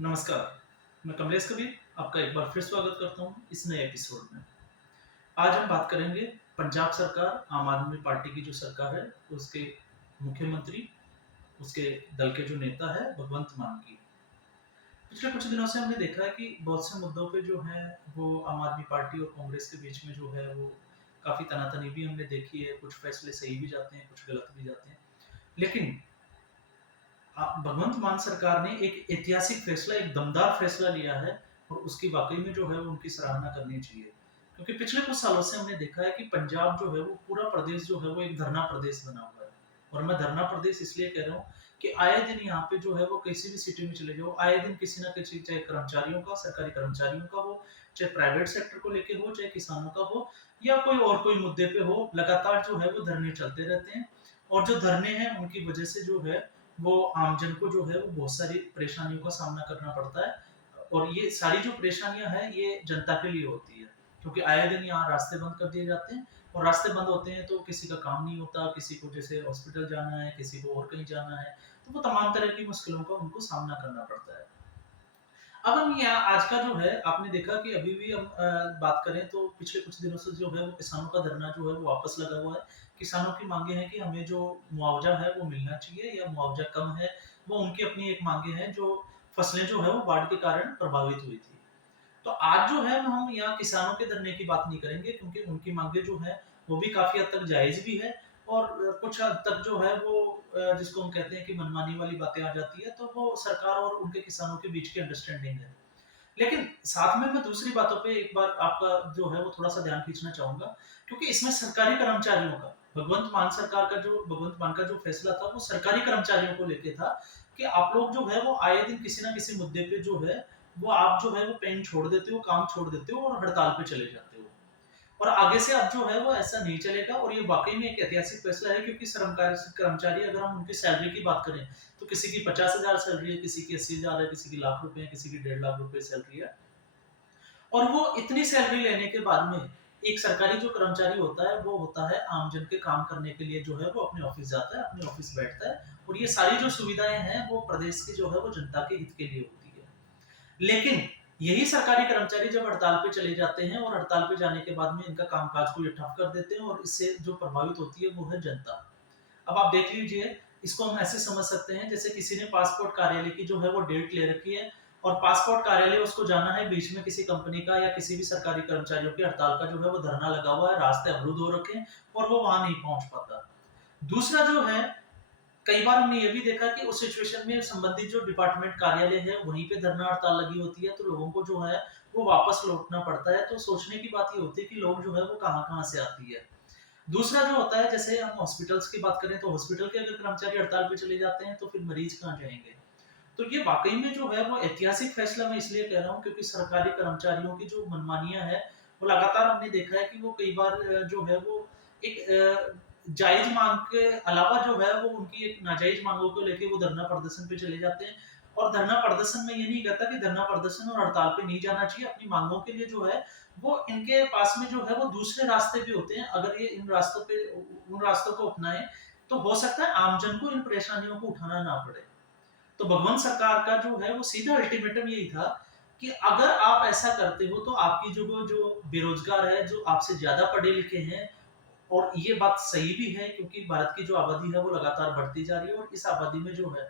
नमस्कार, मैं कमलेश कबीर आपका एक बार फिर स्वागत करता हूँ इस नए एपिसोड में। आज हम बात करेंगे पंजाब सरकार, आम आदमी पार्टी की जो सरकार है, उसके मुख्यमंत्री, उसके दल के जो नेता है भगवंत मान की। पिछले कुछ दिनों से हमने देखा है कि बहुत से मुद्दों पे जो है वो आम आदमी पार्टी और कांग्रेस के बीच में जो है वो काफ़ी तनातनी भी हमने देखी है, कुछ फैसले सही भी जाते हैं, कुछ गलत भी जाते हैं। लेकिन भगवंत मान सरकार ने एक ऐतिहासिक फैसला, एक दमदार फैसला लिया है और उसकी वाकई में जो है वो उनकी सराहना करनी चाहिए। क्योंकि पिछले कुछ सालों से हमने देखा है कि पंजाब जो है वो पूरा प्रदेश जो है वो एक धरना प्रदेश बना हुआ है। और मैं धरना प्रदेश इसलिए कह रहा हूँ कि आए दिन यहाँ पे जो है वो किसी भी सिटी में चले जाओ, आए दिन किसी ना किसी, चाहे कर्मचारियों का, सरकारी कर्मचारियों का हो, चाहे प्राइवेट सेक्टर को लेके हो, चाहे किसानों का हो या कोई मुद्दे पे हो, लगातार जो है वो धरने चलते रहते हैं। और जो धरने हैं उनकी वजह से जो है वो आमजन को जो है वो बहुत सारी परेशानियों का सामना करना पड़ता है और ये सारी जो परेशानियां हैं ये जनता के लिए होती है क्योंकि आए दिन यहाँ रास्ते बंद कर दिए जाते हैं और रास्ते बंद होते हैं तो किसी का काम नहीं होता, किसी को जैसे हॉस्पिटल जाना है, किसी को और कहीं जाना है, तो वो तमाम तरह की मुश्किलों का उनको सामना करना पड़ता है। अब हम यहाँ आज का जो है आपने देखा कि अभी भी हम बात करें तो पिछले कुछ दिनों से जो है वो किसानों का धरना जो है वो वापस लगा हुआ है। किसानों की मांगे हैं कि हमें जो मुआवजा है वो मिलना चाहिए या मुआवजा कम है, वो उनकी अपनी एक मांगे हैं जो फसलें जो है वो बाढ़ के कारण प्रभावित हुई थी। तो आज जो है हम यहाँ किसानों के धरने की बात नहीं करेंगे क्योंकि उनकी मांगे जो है वो भी काफी हद तक जायज भी है और कुछ हद तक जो है वो जिसको हम कहते हैं कि मनमानी वाली बातें आ जाती है, तो वो सरकार और उनके किसानों के बीच की अंडरस्टैंडिंग है। लेकिन साथ में मैं दूसरी बातों पे एक बार आपका जो है वो थोड़ा-सा ध्यान खींचना चाहूँगा, क्योंकि इसमें सरकारी कर्मचारियों का, भगवंत मान का जो फैसला था, वो सरकारी कर्मचारियों को लेके था कि आप लोग जो है वो आए दिन किसी न किसी मुद्दे पे जो है, वो आप जो है वो पेन छोड़ देते हो, काम छोड़ देते हो और हड़ताल पे चले जाते हो। और आगे से अब जो है वो ऐसा नहीं चलेगा और ये वाक़ई में एक ऐतिहासिक फैसला है क्योंकि सरमकारी कर्मचारी, अगर हम उनकी सैलरी की बात करें, तो किसी की 50,000 सैलरी है, किसी की 80,000 है, किसी की लाख रुपए है, किसी की 1.5 लाख रुपए सैलरी है। और वो इतनी सैलरी लेने के बाद में एक सरकारी जो कर्मचारी होता है, वो होता है आमजन के काम करने के लिए जो है वो अपने ऑफ़िस जाता है, अपने ऑफ़िस बैठता है और ये सारी जो सुविधाएँ हैं, वो प्रदेश की जो है वो जनता के हित के लिए होती है। लेकिन यही सरकारी कर्मचारी जब हड़ताल पे चले जाते हैं और हड़ताल पे जाने के बाद में इनका कामकाज को ये ठप कर देते हैं और इससे जो प्रभावित होती है वो है जनता। अब आप देख लीजिए, इसको हम ऐसे समझ सकते हैं जैसे किसी ने पासपोर्ट कार्यालय की जो है वो डेट ले रखी है और पासपोर्ट कार्यालय उसको जाना है, बीच में किसी कंपनी का या किसी भी सरकारी कर्मचारियों की हड़ताल का जो है वो धरना लगा हुआ है, रास्ते अवरुद्ध हो रखे हैं और वो वहां नहीं पहुंच पाता। दूसरा जो है, कई बार हमने ये भी देखा कि उस सिचुएशन में संबंधित जो डिपार्टमेंट कार्यालय है, वहीं पे धरना हड़ताल लगी होती है, तो लोगों को जो है, वो वापस लौटना पड़ता है। तो सोचने की बात ये होती है कि लोग जो है, वो कहाँ-कहाँ से आती है। दूसरा जो होता है, जैसे हम हॉस्पिटल्स की बात करें, तो हॉस्पिटल के अगर कर्मचारी हड़ताल पे चले जाते हैं, तो फिर मरीज कहाँ जाएँगे? तो ये वाक़ई में जो है, वो ऐतिहासिक फैसला मैं इसलिए कह रहा हूँ, क्योंकि सरकारी कर्मचारियों की जो मनमानियाँ हैं, वो लगातार हमने देखा है कि वो कई बार जो है, वो एक जायज़ माँग के अलावा जो है, वो उनकी एक नाजायज़ माँगों को लेके वो धरना प्रदर्शन पे चले जाते हैं। और धरना प्रदर्शन में ये नहीं कहता कि धरना प्रदर्शन और हड़ताल पे नहीं जाना चाहिए, अपनी माँगों के लिए जो है, वो इनके पास में जो है, वो दूसरे रास्ते भी होते हैं। अगर ये इन रास्तों पे उन रास्तों को अपनाएँ, तो हो सकता है आमजन को इन परेशानियों को उठाना ना पड़े। तो भगवंत सरकार का जो है वो सीधा अल्टीमेटम यही था कि अगर आप ऐसा करते हो तो आपकी जो बेरोजगार है, जो आपसे ज़्यादा पढ़े लिखे हैं, और ये बात सही भी है क्योंकि भारत की जो आबादी है वो लगातार बढ़ती जा रही है और इस आबादी में जो है,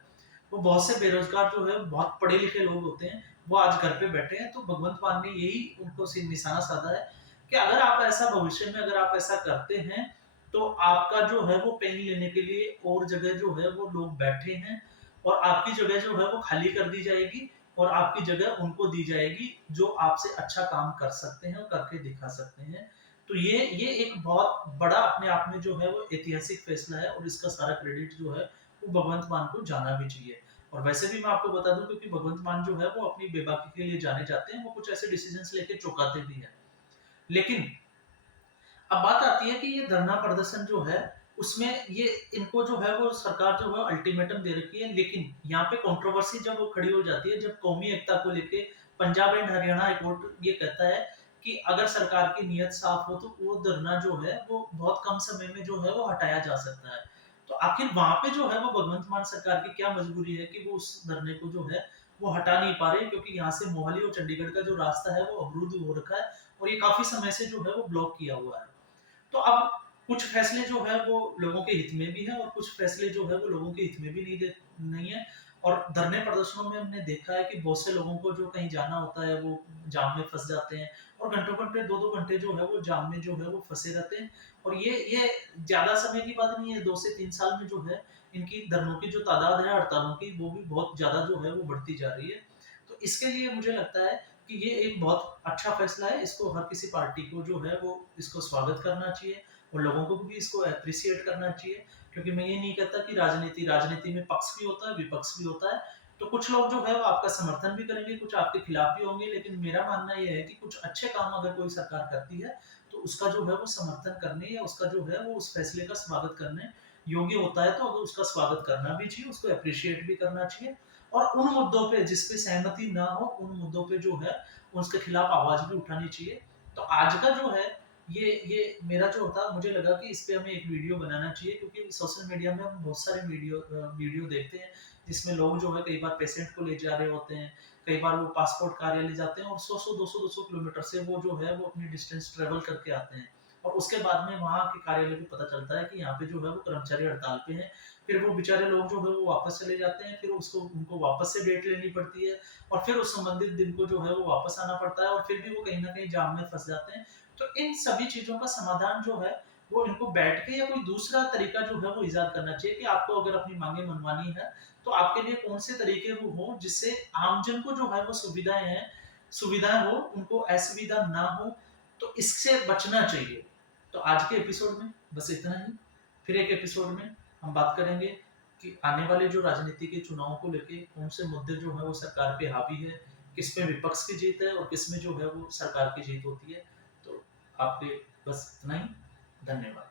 वो बहुत से बेरोजगार जो है बहुत पढ़े लिखे लोग होते हैं, वो आज घर पे बैठे हैं। तो भगवंत मान ने यही उनको निशाना साधा है कि अगर आप ऐसा भविष्य में अगर आप ऐसा करते हैं, तो आपका जो है वो पेन लेने के लिए और जगह जो है वो लोग बैठे हैं और आपकी जगह जो है वो खाली कर दी जाएगी और आपकी जगह उनको दी जाएगी जो आपसे अच्छा काम कर सकते हैं और करके दिखा सकते हैं। तो ये एक बहुत बड़ा अपने आप में जो है वो ऐतिहासिक फैसला है और इसका सारा क्रेडिट जो है वो भगवंत मान को जाना भी चाहिए। और वैसे भी मैं आपको बता दूँ, क्योंकि भगवंत मान जो है वो अपनी बेबाकी के लिए जाने जाते हैं, वो कुछ ऐसे डिसीजंस लेके चौंकाते भी हैं। लेकिन अब बात आती है कि ये धरना प्रदर्शन जो है, उसमें ये इनको जो है वो सरकार जो है अल्टीमेटम दे रखी है, लेकिन यहाँ पे कंट्रोवर्सी जब वो खड़ी हो जाती है, जब कौमी एकता को लेके Punjab and Haryana high court ये कहता है कि अगर सरकार की नीयत साफ हो, तो वो धरना जो है, वो बहुत कम समय में जो है वो हटाया जा सकता है। तो आखिर वहाँ पे जो है वो भगवंत मान सरकार की क्या मजबूरी है कि वो उस धरने को जो है, वो हटा नहीं पा रहे, क्योंकि यहाँ से मोहाली और चंडीगढ़ का जो रास्ता है वो अवरुद्ध हो रखा है और ये काफी समय से जो है वो ब्लॉक किया हुआ है। तो अब कुछ फैसले जो है वो लोगों के हित में भी है और कुछ फैसले जो है वो लोगों के हित में भी नहीं है। और धरने प्रदर्शनों में हमने देखा है कि बहुत से लोगों को जो कहीं जाना होता है वो जाम में फंस जाते हैं और घंटों घंटे 2-2 घंटे जो है वो जाम में जो है वो फंसे रहते हैं। और ये ज्यादा समय की बात नहीं है, 2 से 3 साल में जो है इनकी धरनों की जो तादाद है हड़तालों की वो भी बहुत ज्यादा जो है वो बढ़ती जा रही है। तो इसके लिए मुझे लगता है कि ये एक बहुत अच्छा फैसला है, इसको हर किसी पार्टी को जो है वो इसको स्वागत करना चाहिए और लोगों को भी इसको एप्रिसिएट करना चाहिए। क्योंकि मैं ये नहीं कहता कि राजनीति में पक्ष भी होता है, विपक्ष भी होता है। तो कुछ लोग जो है वो आपका समर्थन भी करेंगे, कुछ आपके खिलाफ भी होंगे, लेकिन मेरा मानना ये है कि कुछ अच्छे काम अगर कोई सरकार करती है, तो उसका जो है वो समर्थन करने या उसका जो है वो उस फैसले का स्वागत करने योग्य होता है, तो अगर उसका स्वागत करना भी चाहिए, उसको एप्रिशिएट भी करना चाहिए। और उन मुद्दों पे जिस पे सहमति ना हो, उन मुद्दों पे जो है उसके खिलाफ आवाज भी उठानी चाहिए। तो आज का जो है ये मेरा जो होता, मुझे लगा कि इस पे हमें एक वीडियो बनाना चाहिए, क्योंकि सोशल मीडिया में हम बहुत सारे वीडियो देखते हैं जिसमें लोग जो है कई बार पेशेंट को ले जा रहे होते हैं, कई बार वो पासपोर्ट कार्यालय जाते हैं और 100-100 200-200 किलोमीटर से वो जो है वो अपनी डिस्टेंस ट्रेवल करके आते हैं। और उसके बाद में वहाँ के कार्यालय को पता चलता है कि यहाँ पे जो है वो कर्मचारी हड़ताल पे हैं। फिर वो बेचारे लोग जो है वो वापस चले जाते हैं, फिर उसको उनको वापस से डेट लेनी पड़ती है और फिर उस संबंधित दिन को जो है वो वापस आना पड़ता है और फिर भी वो कहीं न कहीं जाम में फँस जाते हैं। तो इन सभी चीज़ों का समाधान जो है वो इनको बैठ के या कोई दूसरा तरीका जो है वो ईज़ाद करना चाहिए कि आपको अगर अपनी माँगें मनवानी है, तो आपके लिए कौन से तरीके वो हों जिससे आमजन को जो है वो सुविधाएँ हो, उनको असुविधा ना हो, तो इससे बचना चाहिए। तो आज के एपिसोड में बस इतना ही। फिर एक एपिसोड में हम बात करेंगे कि आने वाले जो राजनीति के चुनाव को लेके कौन से मुद्दे जो है वो सरकार पे हावी है, किस में विपक्ष की जीत है और किस में जो है वो सरकार की जीत होती है। तो आपके बस इतना ही। धन्यवाद।